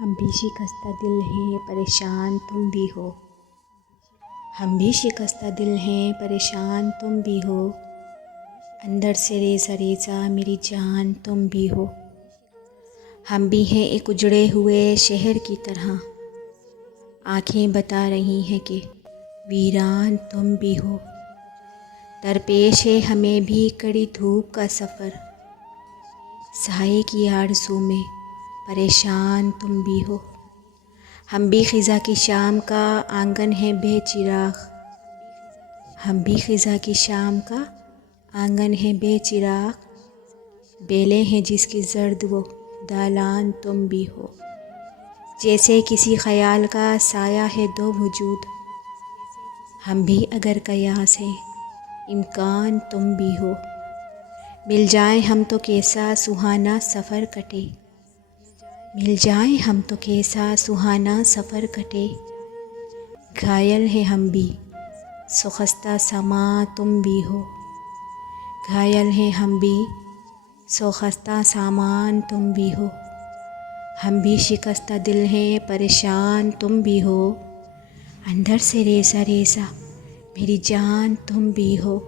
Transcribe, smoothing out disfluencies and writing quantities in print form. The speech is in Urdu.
ہم بھی شکستہ دل ہیں پریشان تم بھی ہو، ہم بھی شکستہ دل ہیں پریشان تم بھی ہو، اندر سے ریزہ ریزہ میری جان تم بھی ہو۔ ہم بھی ہیں ایک اجڑے ہوئے شہر کی طرح، آنکھیں بتا رہی ہیں کہ ویران تم بھی ہو۔ درپیش ہے ہمیں بھی کڑی دھوپ کا سفر، سائے کی آرزو میں پریشان تم بھی ہو۔ ہم بھی خزاں کی شام کا آنگن ہے بے چراغ، ہم بھی خزاں کی شام کا آنگن ہے بے چراغ، بیلیں ہیں جس کی زرد وہ دالان تم بھی ہو۔ جیسے کسی خیال کا سایہ ہے دو وجود، ہم بھی اگر قیاس ہیں امکان تم بھی ہو۔ مل جائیں ہم تو کیسا سہانا سفر کٹے، مل جائیں ہم تو کیسا سہانا سفر کٹے، گھائل ہیں ہم بھی سو خستہ ساماں تم بھی ہو، گھائل ہیں ہم بھی سو خستہ سامان تم بھی ہو۔ ہم بھی شکستہ دل ہیں پریشان تم بھی ہو، اندر سے ریزہ ریزہ میری جان تم بھی ہو۔